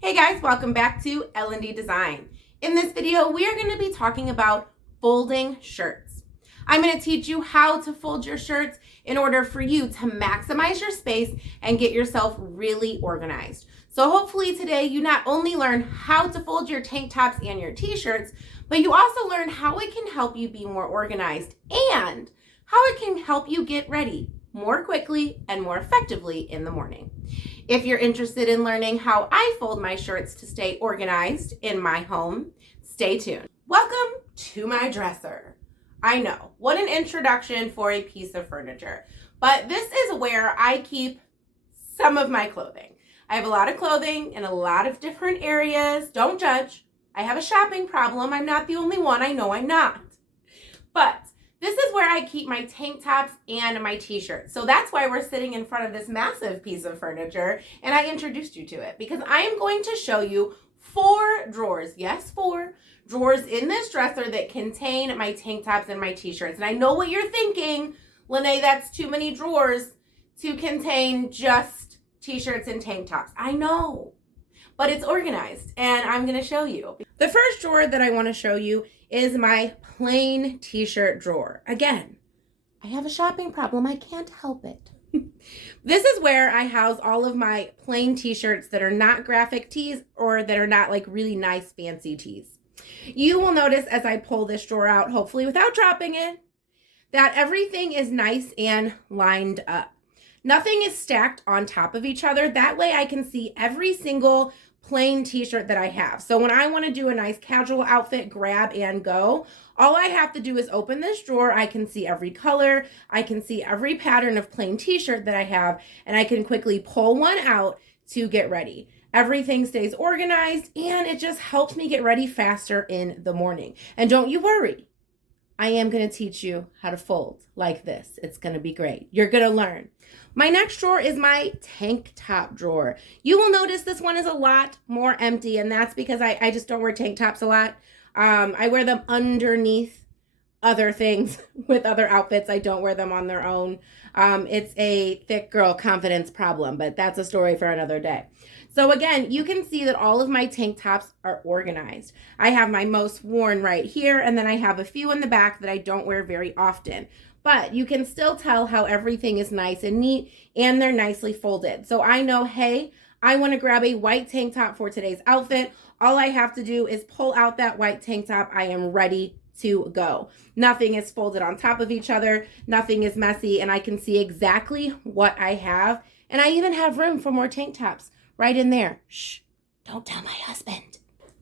Hey guys, welcome back to L&D Design. In this video, we are going to be talking about folding shirts. I'm going to teach you how to fold your shirts in order for you to maximize your space and get yourself really organized. So hopefully today you not only learn how to fold your tank tops and your t-shirts, but you also learn how it can help you be more organized and how it can help you get ready more quickly and more effectively in the morning. If you're interested in learning how I fold my shirts to stay organized in my home, stay tuned. Welcome to my dresser. I know, what an introduction for a piece of furniture, but this is where I keep some of my clothing. I have a lot of clothing in a lot of different areas. Don't judge. I have a shopping problem. I'm not the only one. I know I'm not. But this is where I keep my tank tops and my t-shirts. So that's why we're sitting in front of this massive piece of furniture, and I introduced you to it because I am going to show you 4 drawers, yes, 4 drawers in this dresser that contain my tank tops and my t-shirts. And I know what you're thinking, Lene, that's too many drawers to contain just t-shirts and tank tops. I know, but it's organized, and I'm going to show you. The first drawer that I want to show you is my plain t-shirt drawer. Again, I have a shopping problem. I can't help it. This is where I house all of my plain t-shirts that are not graphic tees or that are not like really nice fancy tees. You will notice as I pull this drawer out, hopefully without dropping it, that everything is nice and lined up. Nothing is stacked on top of each other. That way I can see every single plain t-shirt that I have. So when I want to do a nice casual outfit, grab and go, all I have to do is open this drawer. I can see every color. I can see every pattern of plain t-shirt that I have, and I can quickly pull one out to get ready. Everything stays organized, and it just helps me get ready faster in the morning. And don't you worry, I am going to teach you how to fold like this. It's going to be great. You're going to learn. My next drawer is my tank top drawer. You will notice this one is a lot more empty, and that's because I just don't wear tank tops a lot. I wear them underneath other things with other outfits. I don't wear them on their own. It's a thick girl confidence problem, but that's a story for another day. So again, you can see that all of my tank tops are organized. I have my most worn right here, and then I have a few in the back that I don't wear very often. But you can still tell how everything is nice and neat, and they're nicely folded. So I know, hey, I want to grab a white tank top for today's outfit. All I have to do is pull out that white tank top. I am ready to go. Nothing is folded on top of each other. Nothing is messy, and I can see exactly what I have. And I even have room for more tank tops right in there. Shh, don't tell my husband.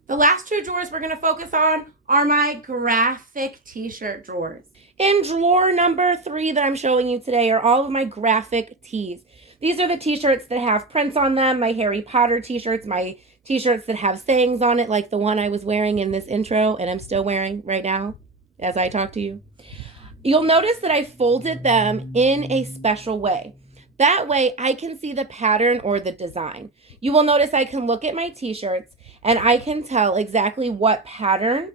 The last 2 drawers we're going to focus on are my graphic t-shirt drawers. In drawer number 3 that I'm showing you today are all of my graphic tees. These are the t-shirts that have prints on them, my Harry Potter t-shirts, my t-shirts that have sayings on it, like the one I was wearing in this intro and I'm still wearing right now as I talk to you. You'll notice that I folded them in a special way. That way I can see the pattern or the design. You will notice I can look at my t-shirts and I can tell exactly what pattern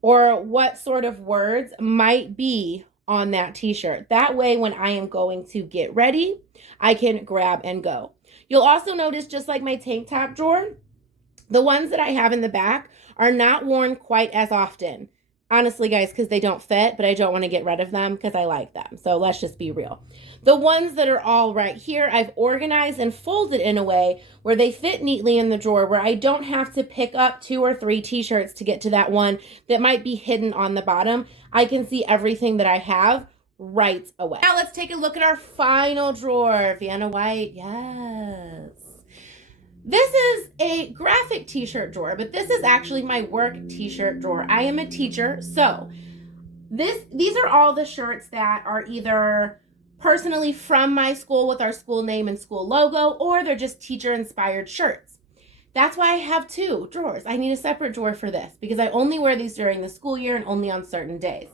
or what sort of words might be on that t-shirt. That way, when I am going to get ready, I can grab and go. You'll also notice, just like my tank top drawer, the ones that I have in the back are not worn quite as often. Honestly, guys, because they don't fit, but I don't want to get rid of them because I like them. So let's just be real. The ones that are all right here, I've organized and folded in a way where they fit neatly in the drawer, where I don't have to pick up 2 or 3 t-shirts to get to that one that might be hidden on the bottom. I can see everything that I have right away. Now let's take a look at our final drawer. Vienna White, yes. This is a graphic t-shirt drawer, but this is actually my work t-shirt drawer. I am a teacher, so these are all the shirts that are either personally from my school with our school name and school logo, or they're just teacher-inspired shirts. That's why I have 2 drawers. I need a separate drawer for this because I only wear these during the school year and only on certain days.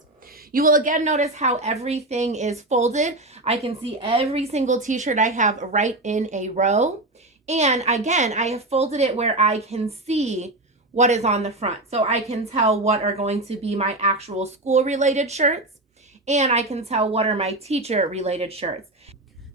You will again notice how everything is folded. I can see every single t-shirt I have right in a row. And again, I have folded it where I can see what is on the front. So I can tell what are going to be my actual school-related shirts, and I can tell what are my teacher-related shirts.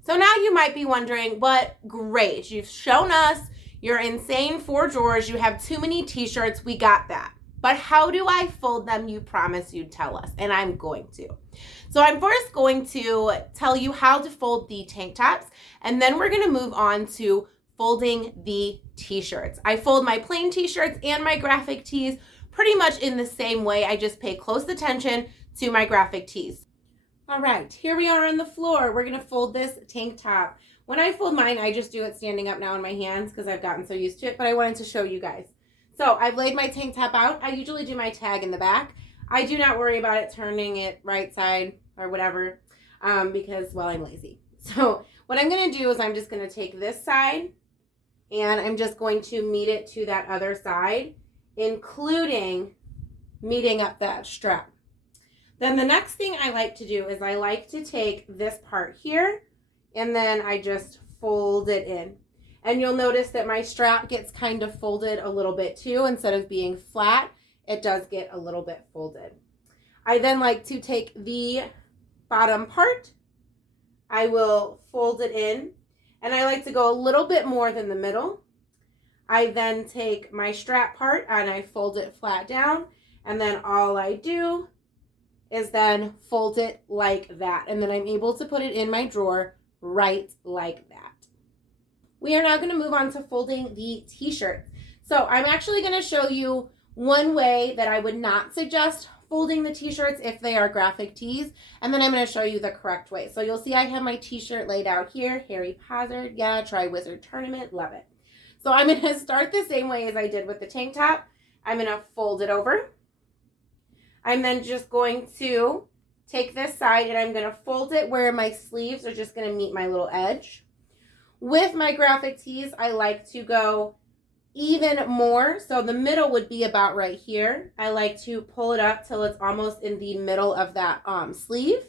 So now you might be wondering, but great, you've shown us You're insane 4 drawers. You have too many t-shirts. We got that. But how do I fold them? You promised you'd tell us, and I'm going to. So I'm first going to tell you how to fold the tank tops, and then we're gonna move on to folding the t-shirts. I fold my plain t-shirts and my graphic tees pretty much in the same way. I just pay close attention to my graphic tees. All right, here we are on the floor. We're gonna fold this tank top. When I fold mine, I just do it standing up now in my hands because I've gotten so used to it, but I wanted to show you guys. So I've laid my tank top out. I usually do my tag in the back. I do not worry about it turning it right side or whatever because, well, I'm lazy. So what I'm gonna do is I'm just gonna take this side and I'm just going to meet it to that other side, including meeting up that strap. Then the next thing I like to do is I like to take this part here and then I just fold it in. And you'll notice that my strap gets kind of folded a little bit too. Instead of being flat, it does get a little bit folded. I then like to take the bottom part. I will fold it in, and I like to go a little bit more than the middle. I then take my strap part and I fold it flat down, and then all I do is then fold it like that. And then I'm able to put it in my drawer right like that. We are now going to move on to folding the t-shirts. So I'm actually going to show you one way that I would not suggest folding the t-shirts if they are graphic tees, and then I'm going to show you the correct way. So you'll see I have my t-shirt laid out here, Harry Potter, yeah, try Wizard Tournament, love it. So I'm going to start the same way as I did with the tank top. I'm going to fold it over. I'm then just going to take this side and I'm going to fold it where my sleeves are just going to meet my little edge. With my graphic tees, I like to go even more. So the middle would be about right here. I like to pull it up till it's almost in the middle of that sleeve.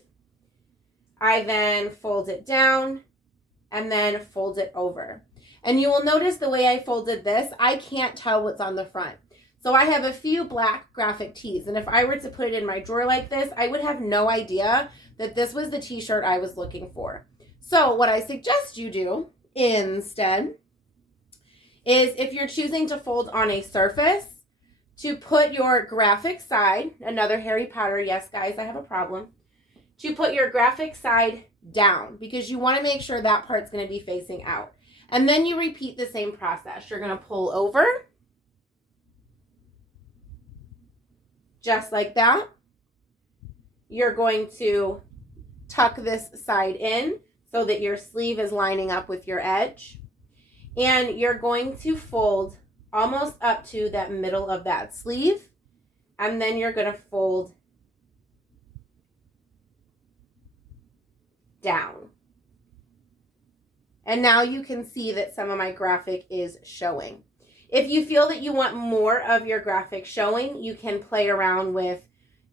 I then fold it down and then fold it over. And you will notice the way I folded this, I can't tell what's on the front. So I have a few black graphic tees, and if I were to put it in my drawer like this, I would have no idea that this was the t-shirt I was looking for. So what I suggest you do instead is, if you're choosing to fold on a surface, to put your graphic side, another Harry Potter, yes guys, I have a problem, to put your graphic side down, because you want to make sure that part's going to be facing out. And then you repeat the same process. You're going to pull over, just like that. You're going to tuck this side in so that your sleeve is lining up with your edge. And you're going to fold almost up to that middle of that sleeve. And then you're going to fold down. And now you can see that some of my graphic is showing. If you feel that you want more of your graphic showing, you can play around with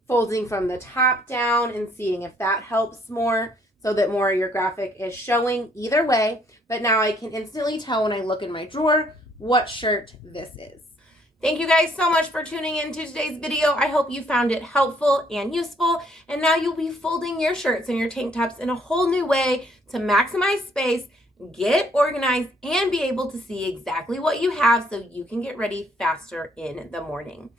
folding from the top down and seeing if that helps more so that more of your graphic is showing. Either way, but now I can instantly tell when I look in my drawer what shirt this is. Thank you guys so much for tuning in to today's video. I hope you found it helpful and useful, and now you'll be folding your shirts and your tank tops in a whole new way to maximize space, get organized, and be able to see exactly what you have so you can get ready faster in the morning.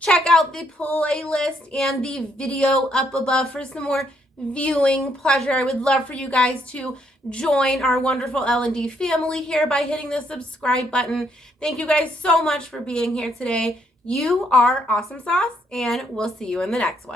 Check out the playlist and the video up above for some more viewing pleasure. I would love for you guys to join our wonderful L&D family here by hitting the subscribe button. Thank you guys so much for being here today. You are awesome sauce, and we'll see you in the next one.